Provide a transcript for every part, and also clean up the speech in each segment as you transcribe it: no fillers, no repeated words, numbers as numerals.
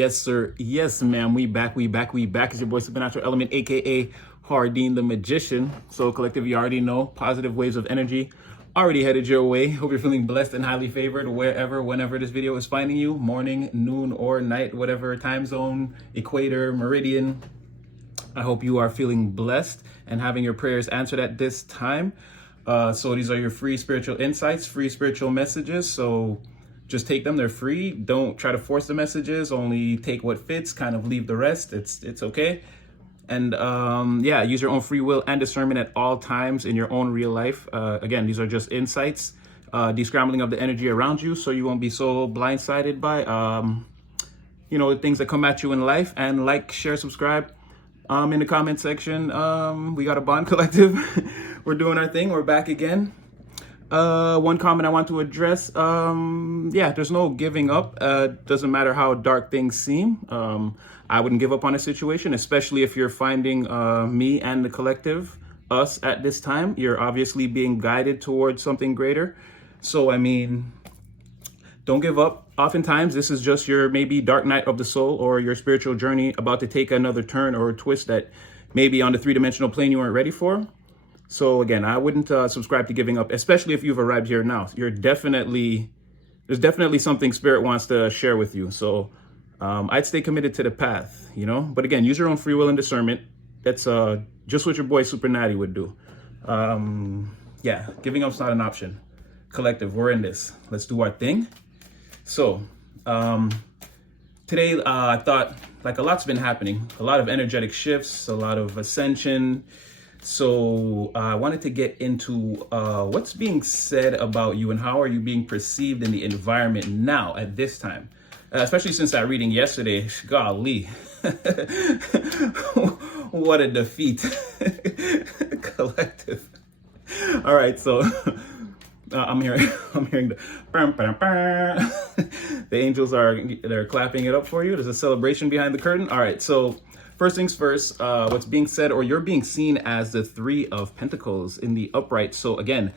Yes, sir. Yes, ma'am. We back. It's your boy Supernatural Element, aka Hardeen the Magician. So, collective, you already know positive waves of energy already headed your way. Hope you're feeling blessed and highly favored wherever, whenever this video is finding you, morning, noon, or night, whatever time zone, equator, meridian. I hope you are feeling blessed and having your prayers answered at this time. So these are your free spiritual insights, free spiritual messages. So just take them, they're free. Don't try to force the messages, only take what fits, kind of leave the rest. It's okay. And yeah, use your own free will and discernment at all times in your own real life. Again, these are just insights, descrambling of the energy around you so you won't be so blindsided by, the things that come at you in life. And like, share, subscribe. In the comment section, we got a bond collective. We're doing our thing. We're back again. One comment I want to address. Yeah, there's no giving up. Doesn't matter how dark things seem. I wouldn't give up on a situation, especially if you're finding me and the collective, us at this time. You're obviously being guided towards something greater. So, I mean, don't give up. Oftentimes, this is just your maybe dark night of the soul or your spiritual journey about to take another turn or a twist that maybe on the three-dimensional plane you weren't ready for. So again, I wouldn't subscribe to giving up, especially if you've arrived here now. There's definitely something Spirit wants to share with you. So I'd stay committed to the path, But again, use your own free will and discernment. That's just what your boy Super Natty would do. Yeah, giving up's not an option. Collective, we're in this. Let's do our thing. So today I thought, like, a lot's been happening. A lot of energetic shifts, a lot of ascension. So I wanted to get into what's being said about you and how are you being perceived in the environment now at this time, especially since that reading yesterday. Golly, what a defeat. Collective. All right, so I'm hearing the the angels they're clapping it up for you. There's a celebration behind the curtain. All right, so first things first, what's being said, or you're being seen as the Three of Pentacles in the upright. So again,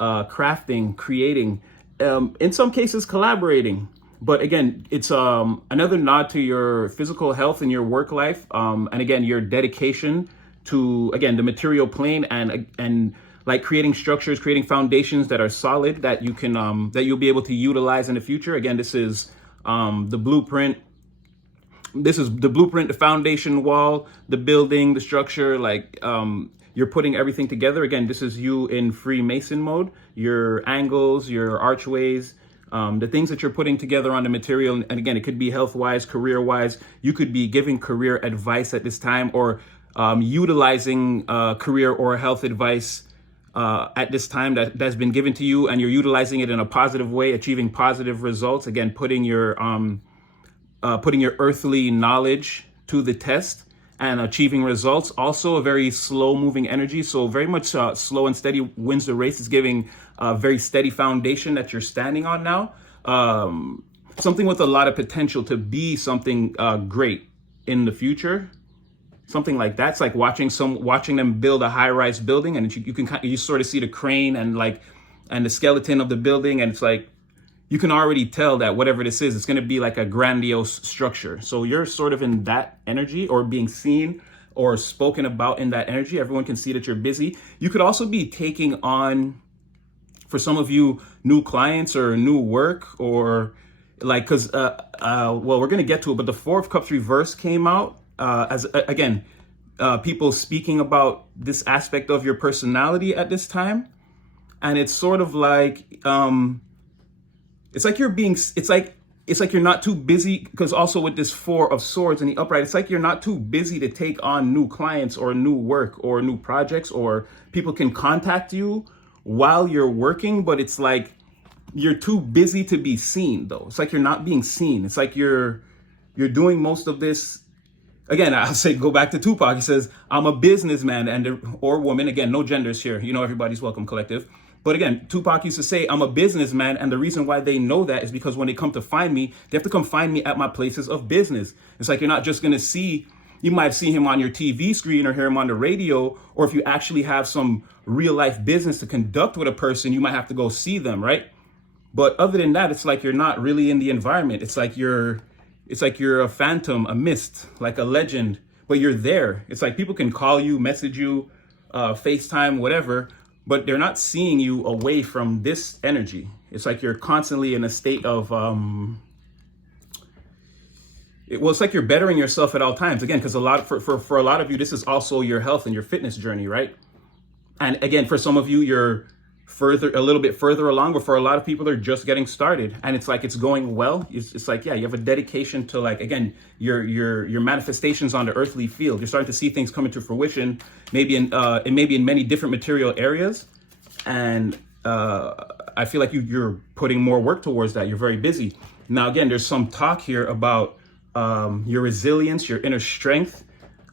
crafting, creating, in some cases collaborating. But again, it's another nod to your physical health and your work life. And again, your dedication to, again, the material plane and like creating structures, creating foundations that are solid, that you can, that you'll be able to utilize in the future. Again, this is the blueprint. This is the blueprint, the foundation wall, the building, the structure, like you're putting everything together. Again, this is you in Freemason mode, your angles, your archways, the things that you're putting together on the material. And again, it could be health-wise, career-wise. You could be giving career advice at this time, or utilizing career or health advice at this time that's been given to you, and you're utilizing it in a positive way, achieving positive results. Again, putting your earthly knowledge to the test and achieving results. Also a very slow moving energy. So very much slow and steady wins the race. Is giving a very steady foundation that you're standing on now. Something with a lot of potential to be something great in the future. Something like that. It's like watching them build a high-rise building, and you sort of see the crane and the skeleton of the building, and it's like, you can already tell that whatever this is, it's going to be like a grandiose structure. So you're sort of in that energy, or being seen or spoken about in that energy. Everyone can see that you're busy. You could also be taking on, for some of you, new clients or new work, or like, because, well, we're going to get to it, but the Four of Cups reverse came out as, again, people speaking about this aspect of your personality at this time. And it's sort of like, it's like you're not too busy, because also with this Four of Swords in the upright, it's like you're not too busy to take on new clients or new work or new projects, or people can contact you while you're working, but it's like you're too busy to be seen, though. It's like you're not being seen. It's like you're doing most of this. Again, I'll say, go back to Tupac. He says, I'm a businessman or woman. Again, no genders here. Everybody's welcome, collective. But again, Tupac used to say, I'm a businessman. And the reason why they know that is because when they come to find me, they have to come find me at my places of business. It's like, you're not just going to see, you might see him on your TV screen or hear him on the radio. Or if you actually have some real life business to conduct with a person, you might have to go see them, right? But other than that, it's like you're not really in the environment. It's like you're It's like you're a phantom, a mist, like a legend, but you're there. It's like people can call you, message you, FaceTime, whatever, but they're not seeing you away from this energy. It's like you're constantly in a state of, it's like you're bettering yourself at all times. Again, because for a lot of you, this is also your health and your fitness journey, right? And again, for some of you, you're a little bit further along, but for a lot of people, they're just getting started, and it's like it's going well. It's like, yeah, you have a dedication to, like, again, your manifestations on the earthly field. You're starting to see things come into fruition, maybe in many different material areas, and I feel like you're putting more work towards that. You're very busy. Now, again, there's some talk here about your resilience, your inner strength,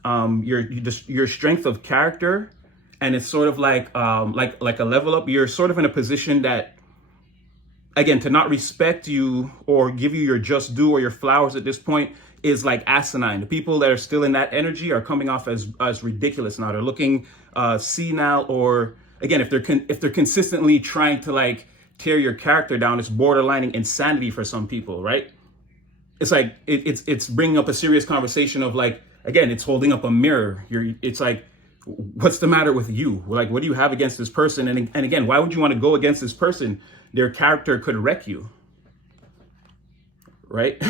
your strength of character. And it's sort of like a level up. You're sort of in a position that, again, to not respect you or give you your just due or your flowers at this point is like asinine. The people that are still in that energy are coming off as ridiculous now. They're looking senile, or again, if they're consistently trying to like tear your character down, it's borderlining insanity for some people, right? It's like it's bringing up a serious conversation of, like, again, it's holding up a mirror. It's like, what's the matter with you? Like, what do you have against this person? And again, why would you want to go against this person? Their character could wreck you, right?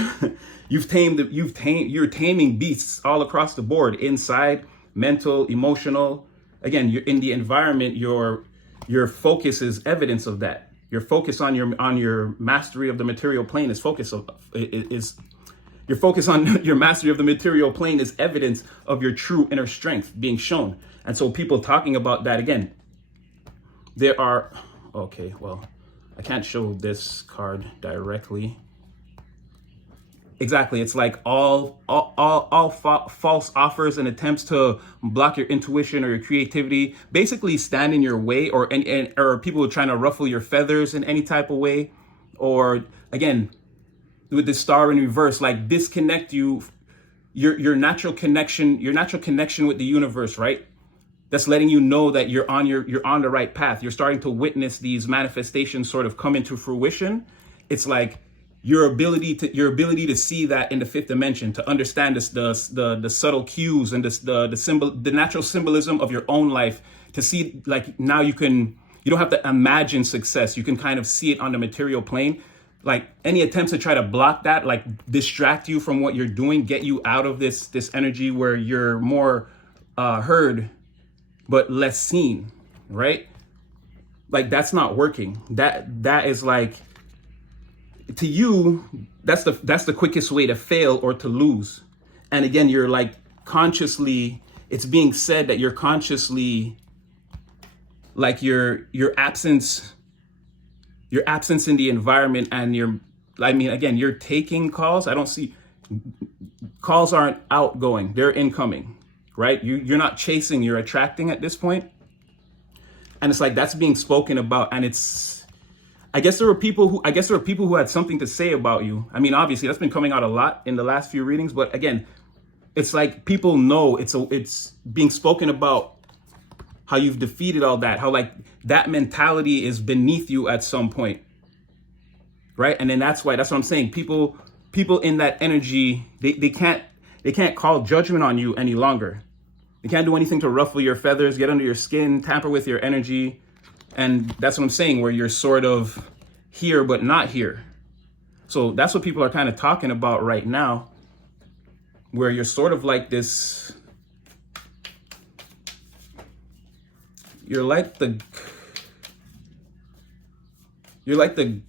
You're taming beasts all across the board, inside, mental, emotional. Again, you're in the environment. Your focus is evidence of that. Your focus on your mastery of the material plane is your focus on your mastery of the material plane is evidence of your true inner strength being shown. And so people talking about that, again, there are, okay, well, I can't show this card directly. Exactly. It's like all false offers and attempts to block your intuition or your creativity basically stand in your way, or people trying to ruffle your feathers in any type of way, or again, with the star in reverse, like disconnect your natural connection with the universe, right? That's letting you know that you're on the right path. You're starting to witness these manifestations sort of come into fruition. It's like your ability to see that in the fifth dimension, to understand the subtle cues and the natural symbolism of your own life, to see, like, now you don't have to imagine success. You can kind of see it on the material plane. Like, any attempts to try to block that, like distract you from what you're doing, get you out of this energy where you're more heard but less seen, right? Like, that's not working. That is like, to you, that's the quickest way to fail or to lose. And again, you're like consciously, it's being said that you're consciously, like, your absence in the environment, and you're taking calls. I don't see, calls aren't outgoing, they're incoming, right? You're not chasing, you're attracting at this point. And it's like, that's being spoken about. And I guess there were people who had something to say about you. I mean, obviously that's been coming out a lot in the last few readings, but again, it's like people know it's being spoken about, how you've defeated all that, how like that mentality is beneath you at some point, right? And then that's what I'm saying. People in that energy, they can't call judgment on you any longer. They can't do anything to ruffle your feathers, get under your skin, tamper with your energy. And that's what I'm saying, where you're sort of here but not here. So that's what people are kind of talking about right now, where you're sort of like this. You're like the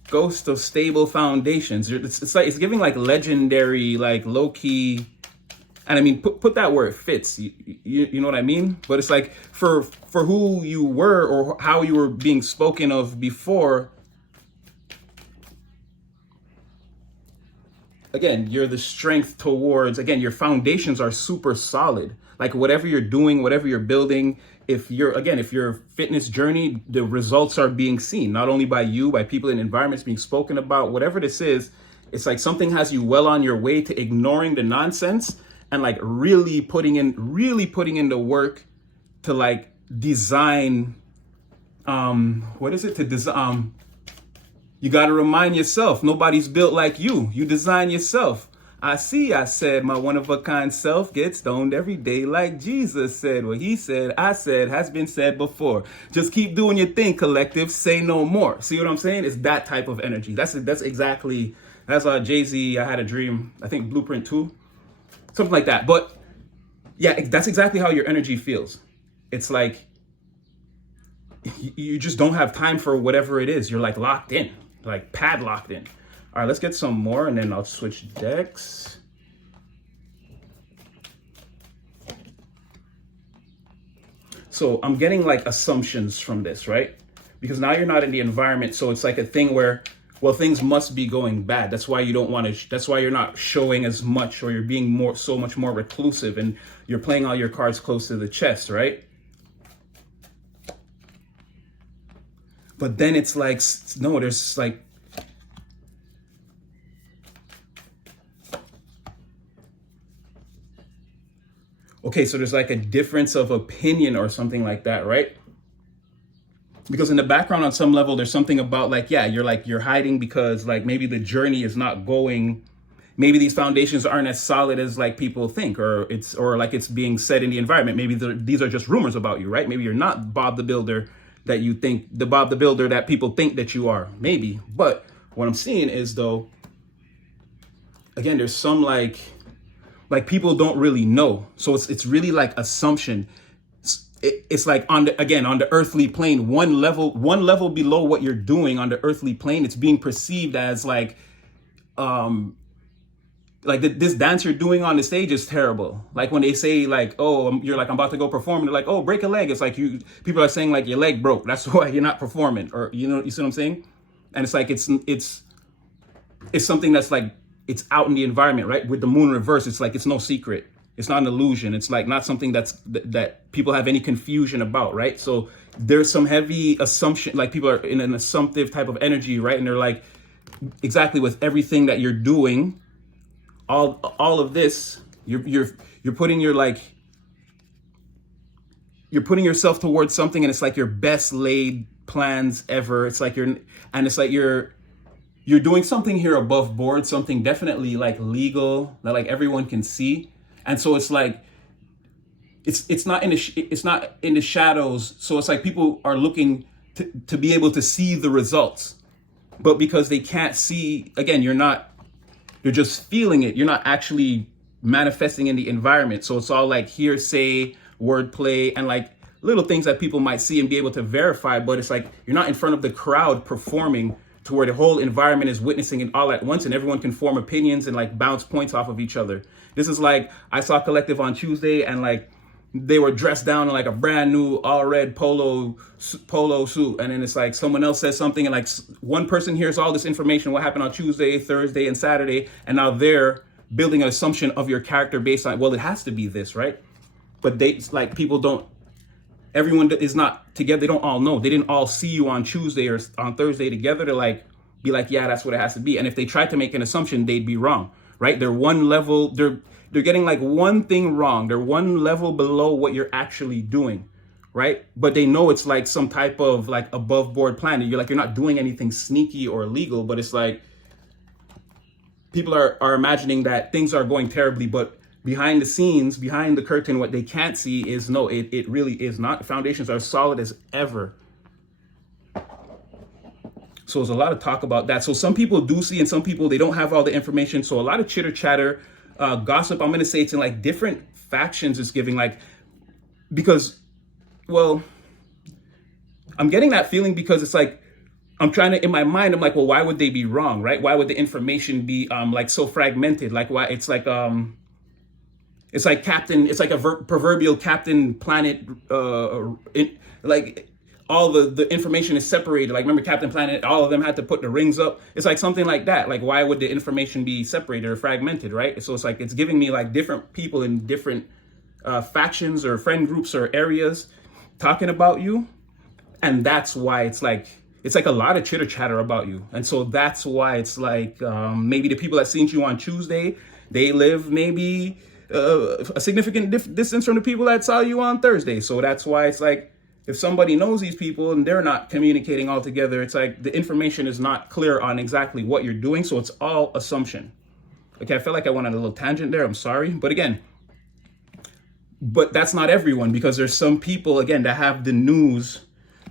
ghost of stable foundations. It's giving like legendary, like low key, and I mean, put that where it fits. You know what I mean? But it's like for who you were or how you were being spoken of before. Again, you're the strength towards, again, your foundations are super solid. Like, whatever you're doing, whatever you're building, if your fitness journey, the results are being seen, not only by you, by people in environments, being spoken about, whatever this is. It's like something has you well on your way to ignoring the nonsense and like really putting in the work to like design, you got to remind yourself, nobody's built like you. You design yourself. I said, my one-of-a-kind self gets stoned every day like Jesus said. What he said, I said, has been said before. Just keep doing your thing, collective. Say no more. See what I'm saying? It's that type of energy. That's exactly, that's Jay-Z, I Had a Dream, I think Blueprint 2, something like that. But yeah, that's exactly how your energy feels. It's like, you just don't have time for whatever it is. You're like locked in, like padlocked in. All right, let's get some more and then I'll switch decks. So I'm getting like assumptions from this, right? Because now you're not in the environment. So it's like a thing where, well, things must be going bad. That's why you don't want to, that's why you're not showing as much, or you're being so much more reclusive, and you're playing all your cards close to the chest, right? But then it's like, no, there's like, okay, so there's like a difference of opinion or something like that, right? Because in the background, on some level, there's something about like, yeah, you're hiding because like maybe the journey is not going, maybe these foundations aren't as solid as like people think, or like it's being said in the environment. Maybe these are just rumors about you, right? Maybe you're not Bob the Builder that you think, the Bob the Builder that people think that you are, maybe. But what I'm seeing is, though, again, there's some like people don't really know. So it's really like assumption. It's like on the earthly plane, one level below what you're doing on the earthly plane, it's being perceived as like this dance you're doing on the stage is terrible. Like when they say like, oh, you're like, I'm about to go perform, and they're like, oh, break a leg. It's like people are saying like your leg broke. That's why you're not performing, or you see what I'm saying? And it's like it's something that's like, it's out in the environment, right? With the moon reverse, it's like it's no secret. It's not an illusion. It's like not something that people have any confusion about, right? So there's some heavy assumption, like people are in an assumptive type of energy, right? And they're like, exactly, with everything that you're doing, all of this, you're putting you're putting yourself towards something, and it's like your best laid plans ever. It's like you're doing something here above board, something definitely like legal that like everyone can see. And so it's like it's not in the shadows. So it's like people are looking to be able to see the results, but because they can't see, again, you're just feeling it. You're not actually manifesting in the environment. So it's all like hearsay, wordplay, and like little things that people might see and be able to verify. But it's like you're not in front of the crowd performing to where the whole environment is witnessing it all at once, and everyone can form opinions and like bounce points off of each other. This is like, I saw Collective on Tuesday, and like they were dressed down in like a brand new all red polo suit, and then it's like someone else says something, and like one person hears all this information, what happened on Tuesday, Thursday, and Saturday, and now they're building an assumption of your character based on, well, it has to be this, right? But everyone is not together. They don't all know. They didn't all see you on Tuesday or on Thursday together to like be like, yeah, that's what it has to be. And if they tried to make an assumption, they'd be wrong, right? They're one level, they're getting like one thing wrong. They're one level below what you're actually doing, right? But they know it's like some type of like above board plan. You're not doing anything sneaky or illegal, but it's like people are imagining that things are going terribly, but behind the scenes, behind the curtain, what they can't see is, no, it really is not. The foundations are solid as ever. So there's a lot of talk about that. So some people do see, and some people, they don't have all the information. So a lot of chitter chatter, gossip. I'm going to say it's in like different factions is giving like, because, well, I'm getting that feeling because it's like, I'm trying to, in my mind, I'm like, well, why would they be wrong, right? Why would the information be like so fragmented? Like why it's like a proverbial Captain Planet, like all the information is separated. Like remember Captain Planet, all of them had to put the rings up. It's like something like that. Like why would the information be separated or fragmented, right? So it's like, it's giving me like different people in different factions or friend groups or areas talking about you. And that's why it's like a lot of chitter chatter about you. And so that's why it's like maybe the people that seen you on Tuesday, they live maybe a significant distance from the people that saw you on Thursday. So that's why it's like, if somebody knows these people and they're not communicating all together, it's like the information is not clear on exactly what you're doing. So it's all assumption. Okay, I feel like I went on a little tangent there. I'm sorry. But again, but that's not everyone, because there's some people, again, that have the news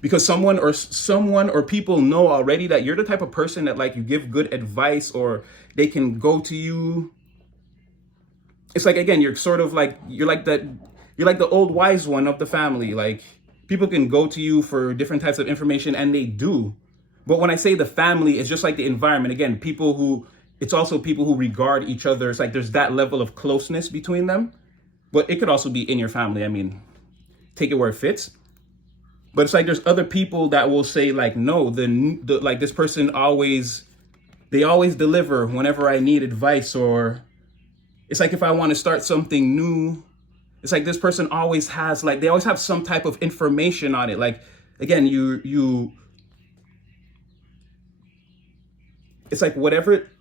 because someone or people know already that you're the type of person that like you give good advice, or they can go to you. It's like, again, you're sort of like, you're like the old wise one of the family. Like, people can go to you for different types of information, and they do. But when I say the family, it's just like the environment. Again, it's also people who regard each other. It's like there's that level of closeness between them. But it could also be in your family. I mean, take it where it fits. But it's like there's other people that will say like, no, like this person they always deliver whenever I need advice. Or it's like if I want to start something new, it's like this person always has, like, they always have some type of information on it. Like, again, it's like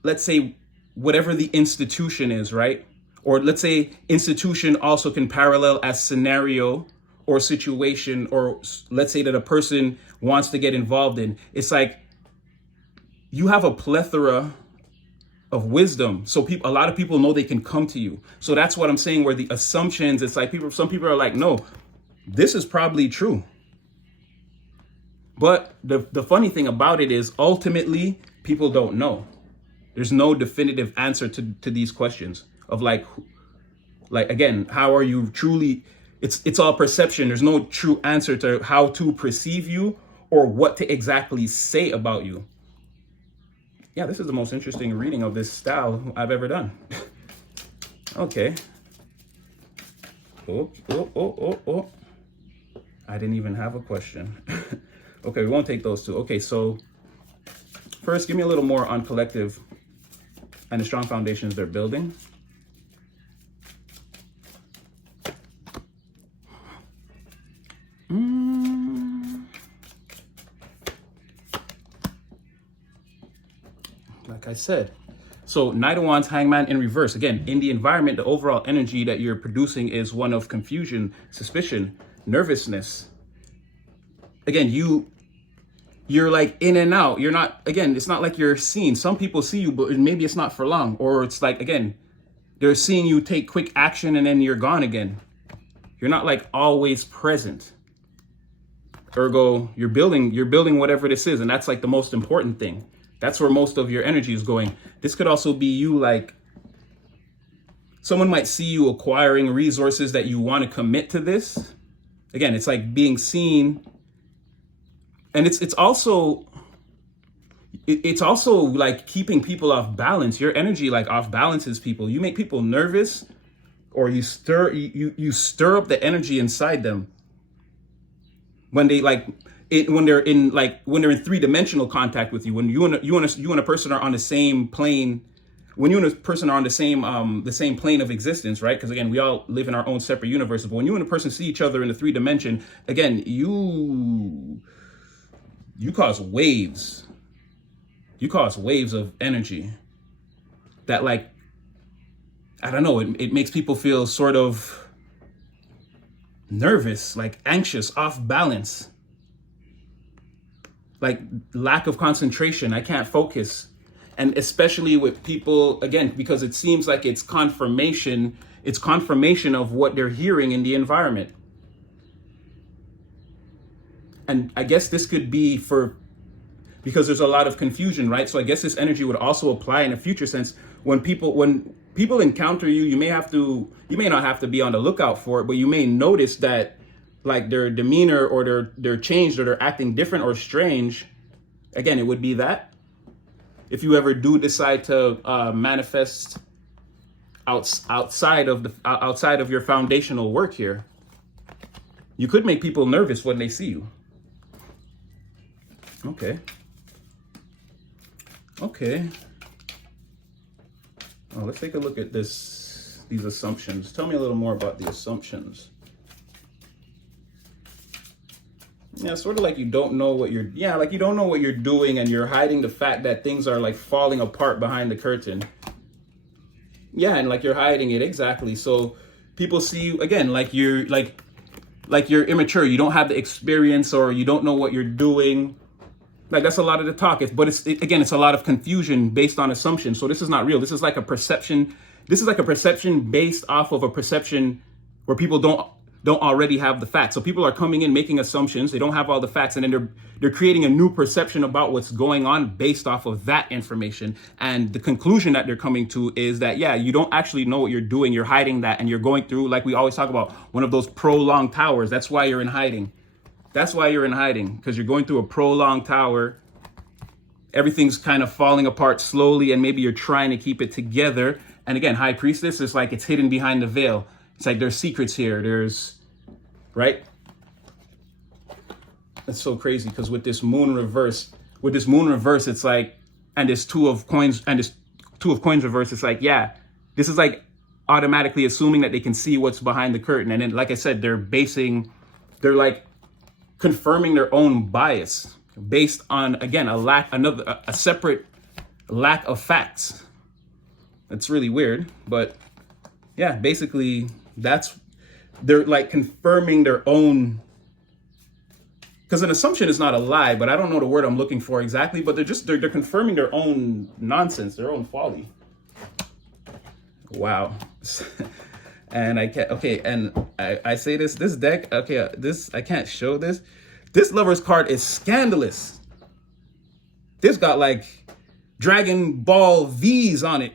let's say whatever the institution is, right? Or let's say institution also can parallel as scenario or situation, or let's say that a person wants to get involved in. It's like you have a plethora of wisdom. So a lot of people know they can come to you. So that's what I'm saying, where the assumptions, it's like some people are like, no, this is probably true. But the funny thing about it is ultimately people don't know. There's no definitive answer to these questions of like, again, how are you truly, it's all perception. There's no true answer to how to perceive you or what to exactly say about you. Yeah, this is the most interesting reading of this style I've ever done. Okay. Oh. I didn't even have a question. Okay, we won't take those two. Okay, so first, give me a little more on collective and the strong foundations they're building. Like I said, so Knight of Wands, Hangman in reverse. Again, in the environment, the overall energy that you're producing is one of confusion, suspicion, nervousness. Again, you're like in and out. You're not, again, it's not like you're seen. Some people see you, but maybe it's not for long. Or it's like, again, they're seeing you take quick action and then you're gone again. You're not like always present. Ergo, you're building whatever this is. And that's like the most important thing. That's where most of your energy is going. This could also be you, like, someone might see you acquiring resources that you want to commit to this. Again, it's like being seen. And it's also like keeping people off balance. Your energy like off balances people. You make people nervous, or you stir up the energy inside them when they like it, when they're in 3-dimensional contact with you. When you and a person are on the same plane, when you and a person are on the same plane of existence, right? Because again, we all live in our own separate universes. But when you and a person see each other in the 3-dimension, again, you cause waves. You cause waves of energy that, like, I don't know, it makes people feel sort of nervous, like anxious, off balance, like lack of concentration. I can't focus. And especially with people, again, because it seems like it's confirmation of what they're hearing in the environment. And I guess this could be because there's a lot of confusion, right? So I guess this energy would also apply in a future sense when people encounter you. You may not have to be on the lookout for it, but you may notice that, like, their demeanor or they're changed, or they're acting different or strange. Again, it would be that. If you ever do decide to manifest outside of your foundational work here, you could make people nervous when they see you. Okay. Oh, let's take a look at these assumptions. Tell me a little more about the assumptions. Yeah, sort of like you don't know what you're doing, and you're hiding the fact that things are like falling apart behind the curtain. Yeah, and like you're hiding it, exactly. So people see you again like you're like you're immature. You don't have the experience, or you don't know what you're doing. Like that's a lot of the talk. Again, it's a lot of confusion based on assumptions. So this is not real. This is like a perception. This is like a perception based off of a perception where people don't already have the facts. So people are coming in making assumptions. They don't have all the facts, and then they're creating a new perception about what's going on based off of that information. And the conclusion that they're coming to is that, yeah, you don't actually know what you're doing. You're hiding that, and you're going through, like we always talk about, one of those prolonged towers. That's why you're in hiding. That's why you're in hiding, because you're going through a prolonged tower. Everything's kind of falling apart slowly, and maybe you're trying to keep it together. And again, High Priestess is like it's hidden behind the veil. It's like there's secrets here. Right? That's so crazy, because with this moon reverse, it's like, and this two of coins reverse, it's like, yeah, this is like automatically assuming that they can see what's behind the curtain. And then, like I said, they're like confirming their own bias based on, again, a separate lack of facts. That's really weird, but yeah, basically they're like confirming their own, because an assumption is not a lie, but I don't know the word I'm looking for exactly, but they're confirming their own nonsense, their own folly. Wow. And I can't, okay, and I say this deck, okay, I can't show this. This Lover's card is scandalous. This got like Dragon Ball V's on it.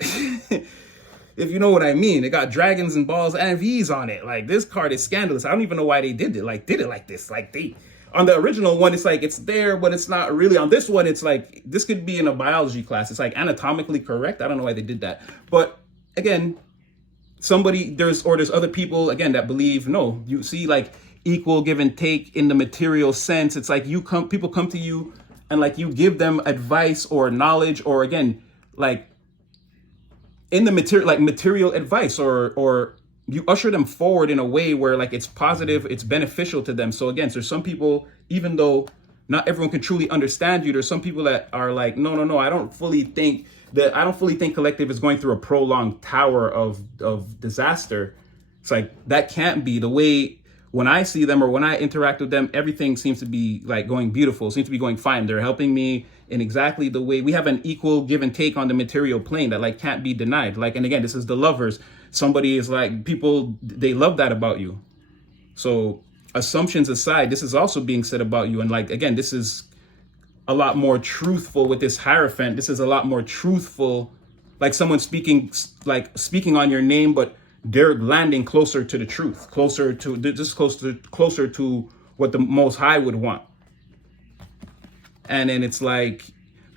If you know what I mean. It got dragons and balls and V's on it. Like, this card is scandalous. I don't even know why they did it like this. Like, on the original one, it's like it's there, but it's not really. On this one, it's like this could be in a biology class. It's like anatomically correct. I don't know why they did that. But again, there's other people, again, that believe, no, you see like equal give and take in the material sense. It's like people come to you and like you give them advice or knowledge, or again, like in the material advice, or you usher them forward in a way where like it's positive, it's beneficial to them. So again, so some people, even though not everyone can truly understand you, there's some people that are like, no, I don't fully think collective is going through a prolonged tower of disaster. It's like, that can't be the way. When I see them or when I interact with them, everything seems to be like going beautiful, seems to be going fine. They're helping me in exactly the way. We have an equal give and take on the material plane that like can't be denied. Like, and again, this is the Lovers. Somebody is like, people, they love that about you. So assumptions aside, this is also being said about you. And like, again, this is a lot more truthful with this Hierophant. This is a lot more truthful, like someone speaking on your name, but they're landing closer to the truth, closer to what the Most High would want. And then it's like,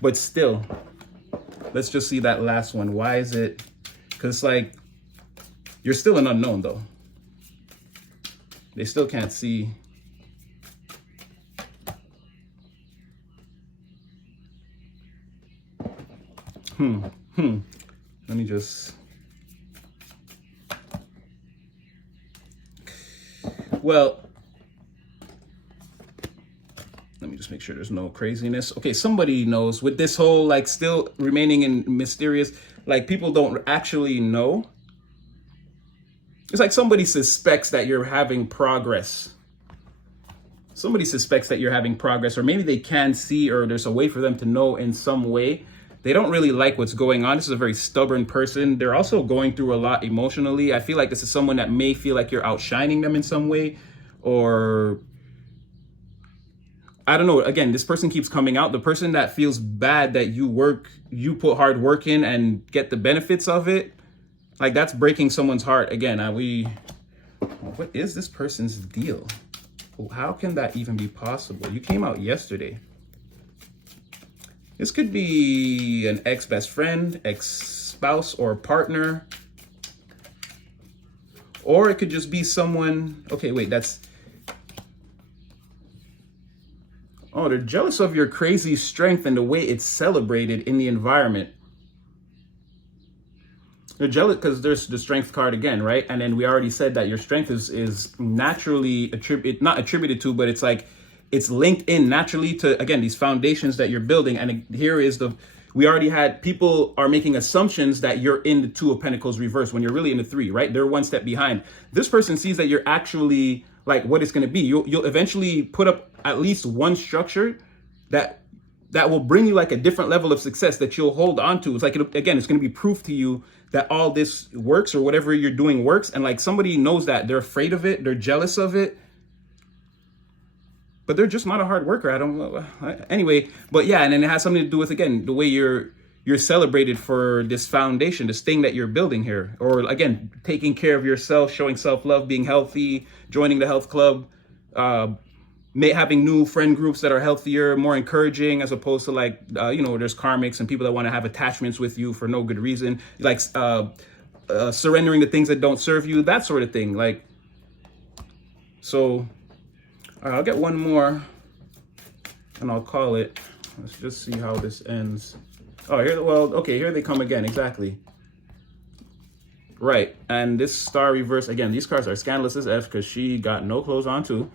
but still, let's just see that last one. Why is it? Because like, you're still an unknown though. They still can't see. Let me just. Well, let me just make sure there's no craziness. Okay, somebody knows with this whole like still remaining in mysterious, like people don't actually know. It's like somebody suspects that you're having progress. Somebody suspects that you're having progress, or maybe they can see, or there's a way for them to know in some way. They don't really like what's going on. This is a very stubborn person. They're also going through a lot emotionally. I feel like this is someone that may feel like you're outshining them in some way, or I don't know. Again, this person keeps coming out. The person that feels bad that you put hard work in and get the benefits of it, like that's breaking someone's heart. Again, what is this person's deal? How can that even be possible? You came out yesterday. This could be an ex-best friend, ex-spouse, or partner. Or it could just be someone, okay, wait, oh, they're jealous of your crazy strength and the way it's celebrated in the environment. They're jealous because there's the strength card again, right? And then we already said that your strength is naturally not attributed to, but it's like, it's linked in naturally to, again, these foundations that you're building. And here is we already had, people are making assumptions that you're in the Two of Pentacles reverse when you're really in the Three, right? They're one step behind. This person sees that you're actually like what it's going to be. You'll eventually put up at least one structure that that will bring you like a different level of success that you'll hold on to. It's like, again, it's going to be proof to you that all this works, or whatever you're doing works. And like, somebody knows that, they're afraid of it, they're jealous of it, but they're just not a hard worker. I don't know. Anyway, but yeah, and then it has something to do with, again, the way you're celebrated for this foundation, this thing that you're building here. Or again, taking care of yourself, showing self-love, being healthy, joining the health club, having new friend groups that are healthier, more encouraging, as opposed to like, there's karmics and people that want to have attachments with you for no good reason, like surrendering the things that don't serve you, that sort of thing. Like, so I'll get one more and I'll call it. Let's just see how this ends. Oh, here they come again. Exactly. Right. And this star reverse, again, these cards are scandalous as F because she got no clothes on too.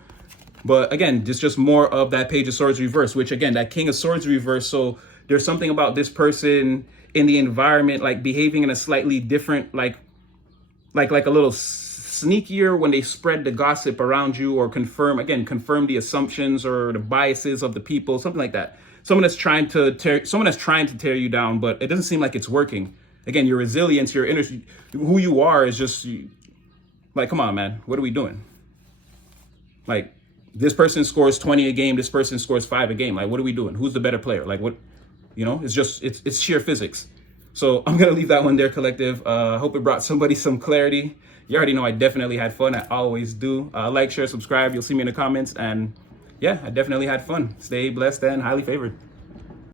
But again, it's just more of that Page of Swords reverse, which again, that King of Swords reverse. So there's something about this person in the environment, like behaving in a slightly different, like a little sneakier when they spread the gossip around you, or confirm the assumptions or the biases of the people, something like that. Someone that's trying to tear you down, but it doesn't seem like it's working. Again, your resilience, your inner, who you are is just like, come on, man, what are we doing? Like, this person scores 20 a game, this person scores 5 a game. Like, what are we doing? Who's the better player? Like, what, it's sheer physics. So I'm going to leave that one there, collective. Hope it brought somebody some clarity. You already know I definitely had fun. I always do. Like, share, subscribe. You'll see me in the comments. And yeah, I definitely had fun. Stay blessed and highly favored.